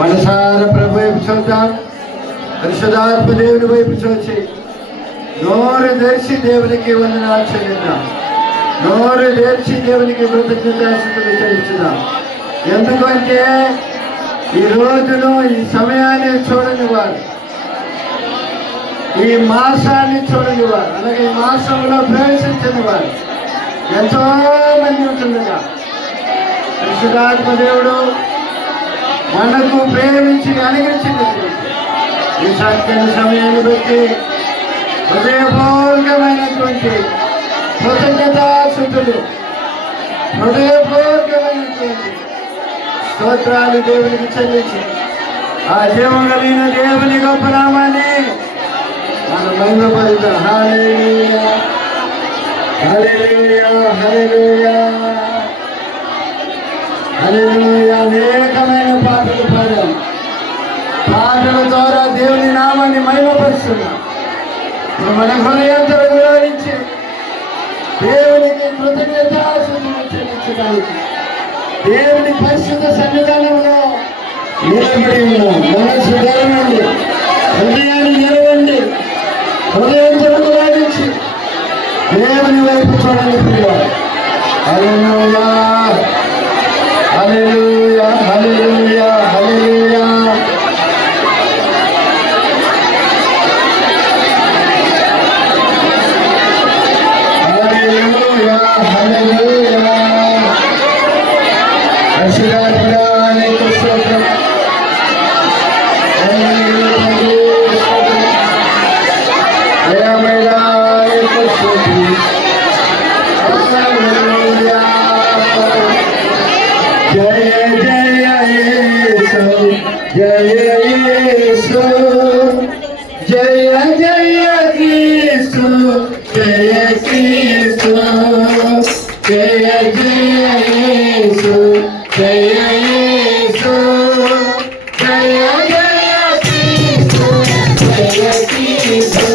మనసార ప్రభు వైపు చూద్దాం. పరిశుద్ధాత్మ దేవుని వైపు చూచి నోరు తెరిచి దేవునికి వందనాలు చెల్లిద్దాం. నోరు తెరిచి దేవునికి కృతజ్ఞతాస్తుతులు చెల్లించుదాం. ఎందుకంటే ఈ రోజును ఈ సమయాన్ని చూడని వారు, ఈ మాసాన్ని చూడని వారు, అలాగే ఈ మాసంలో ప్రవేశించని వారు ఎంతో మంది ఉంటుండగా పరిశుద్ధాత్మ దేవుడు మనకు ప్రేమించి అనుగ్రహించింది. ఈ చక్కని సమయాన్ని బట్టి హృదయపూర్వకమైనటువంటి కృతజ్ఞతాస్తుతులు, హృదయపూర్వకమైనటువంటి స్తోత్రాలు దేవునికి చెల్లించి ఆ జీవం కలిగిన దేవుని గొప్ప నామాన్ని మనం మహిమపరుద్దాం. హల్లెలూయా, హల్లెలూయా, హల్లెలూయా, హల్లెలూయా. అనేకమైన పాటలు పాడాం. పాటల ద్వారా దేవుని నామాన్ని మహిమపరుస్తున్నాం. మన హృదయంతో వివరించి దేవునికి కృతజ్ఞతాస్తుతులు చెల్లించడానికి దేవుని పరిశుద్ధ సన్నిధానంలో నిలబడి ఉన్నాం. మనసు తెరవండి, హృదయాన్ని నిలవండి, హృదయంతో వివరించి దేవుని వైపు చూడండి. హల్లెలూయా, హల్లెలూయా, హల్లెలూయా, హల్లెలూయా. హల్లెలూయా, హల్లెలూయా. పరిశుద్ధాత్మనికి స్తోత్రం. దయామయుడానికి స్తోత్రం. హల్లెలూయా. జయ జయ యేసు, జయ యేసు, జయ జయ క్రీస్తు, జయ క్రీస్తు, జయ జయ యేసు, జయ యేసు, జయ జయ క్రీస్తు, జయ క్రీస్తు.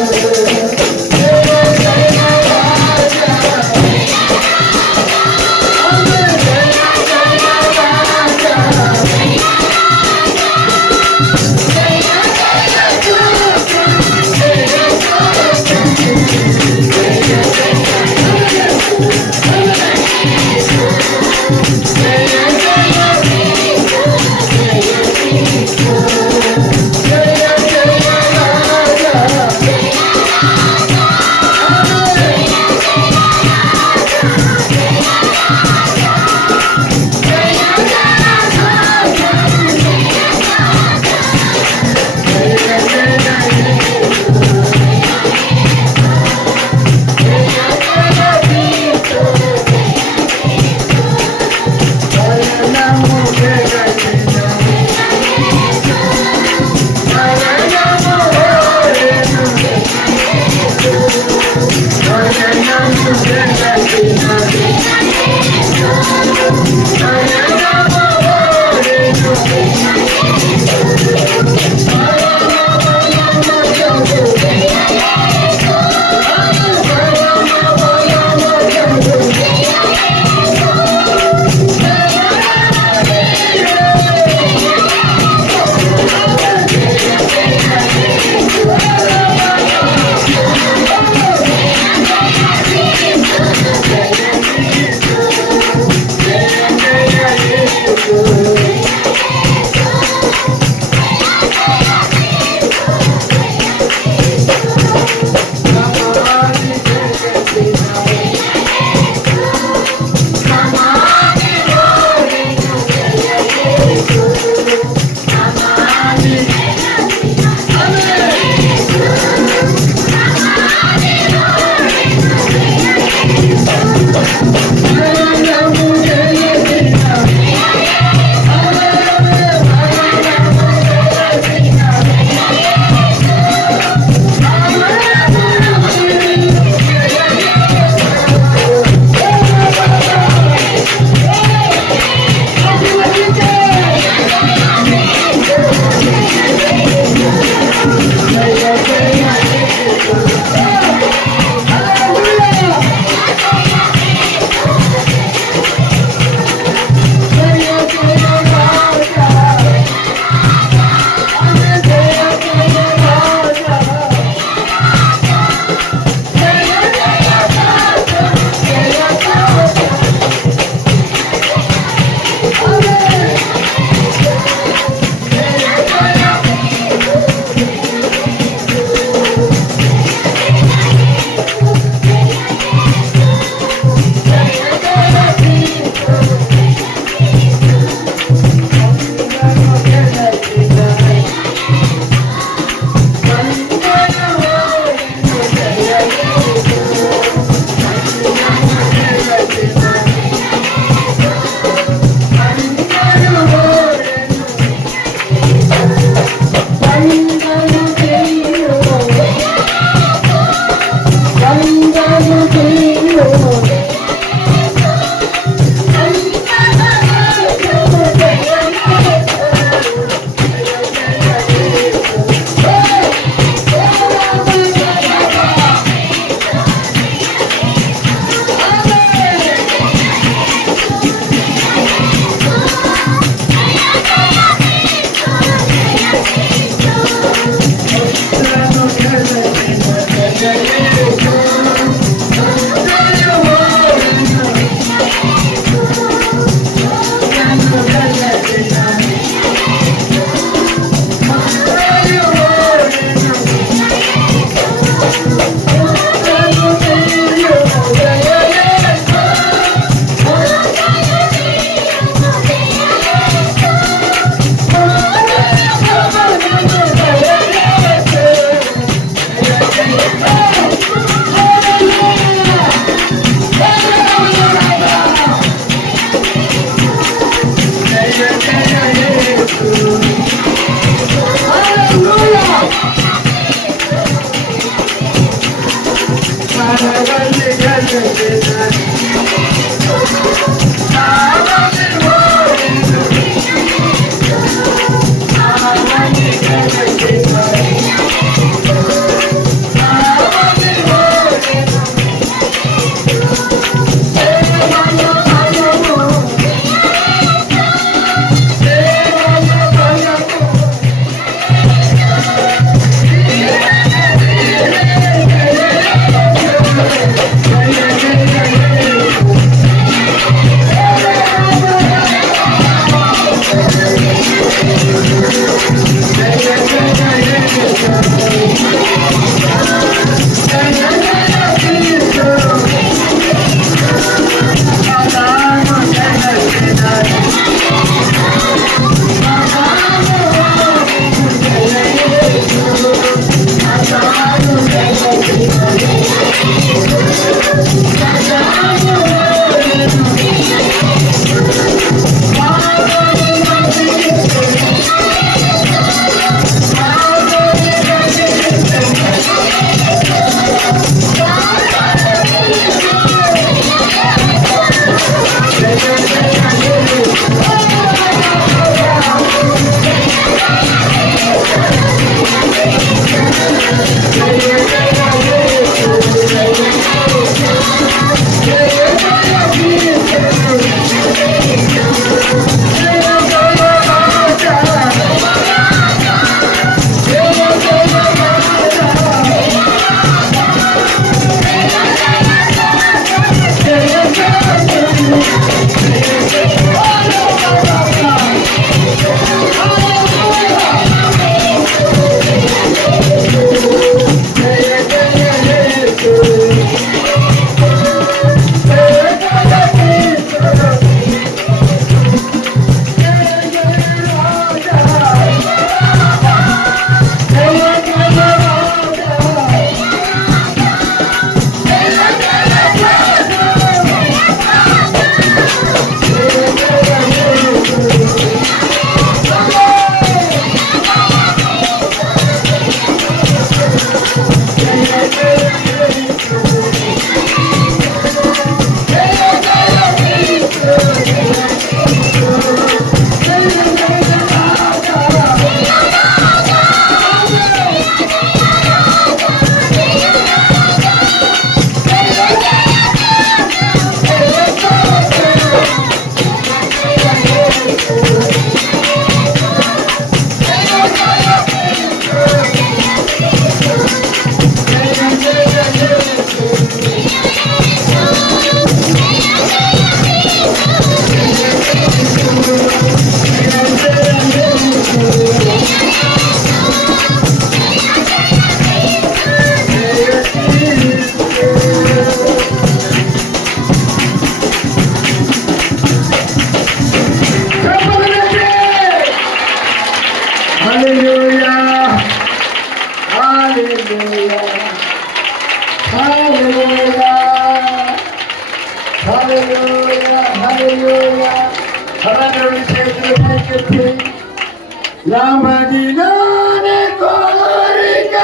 రామదిలోనే కోరిక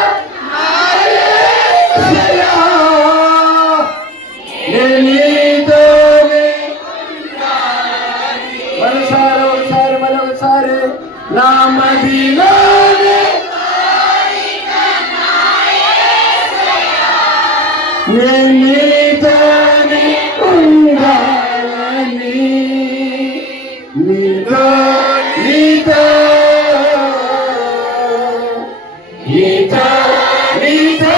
మరొకసారి రామదిలోనే నీతోనే ఉండాలని నీతో నీతో నీతో నీతో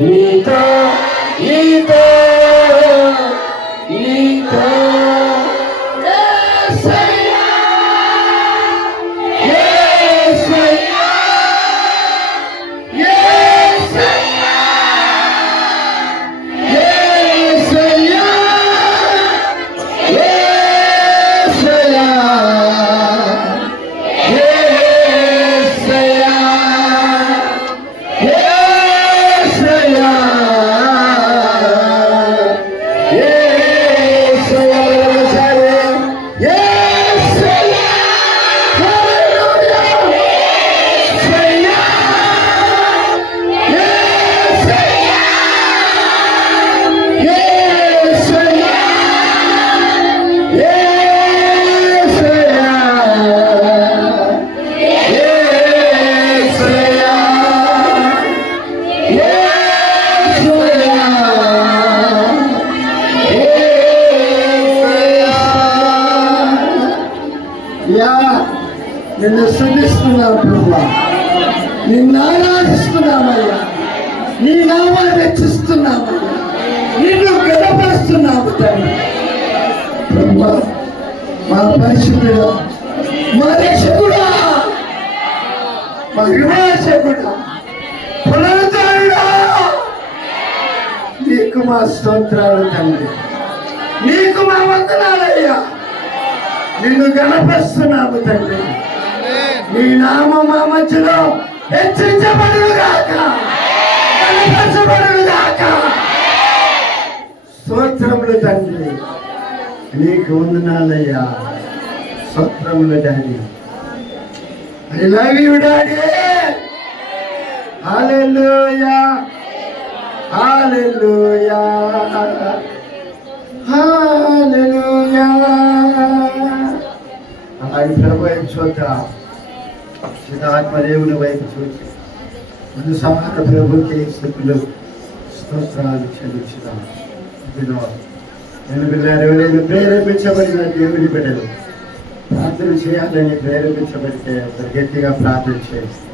నీతో నీతో నీతో Yeah! యా నిన్ను స్తుతిస్తున్నాం ప్రభువా, నిన్ను ఆరాధిస్తున్నామయ్యా, నీ నామాన్ని హెచ్చిస్తున్నామయ్యా, నిన్ను గణపరుస్తున్నాము తండ్రి. ప్రభువా, మా పరిశుద్ధుడా, మా రక్షకుడా, మా వినాశకుడా, పునరుద్ధరుడా, నీకు మా స్తోత్రాలు తండ్రి, నీకు మా వందనాలయ్యా, నిన్ను గణపరుస్తున్నాము తండ్రి. నీ నామం మా మధ్యలో హెచ్చించబడుగాక, గణపరచబడుగాక. స్తోత్రములు తండ్రి, నీకు వందనాలయ్యా, స్తోత్రములు daddy. I love you, Daddy. Hallelujah. Hallelujah. Hallelujah. అలాగే ప్రభు వైపు చూద్దాం, సిద్ధాత్మదేవుని వైపు చూసి మన సమాన ప్రభుకి స్థితులు స్తోత్రాలు చెల్లించుదాం. నేను పిల్లలు ప్రేరేపించబడిన దేవుని బిడ్డలు ప్రార్థన చేయాలని ప్రేరేపించబడితే గట్టిగా ప్రార్థన చేస్తాను.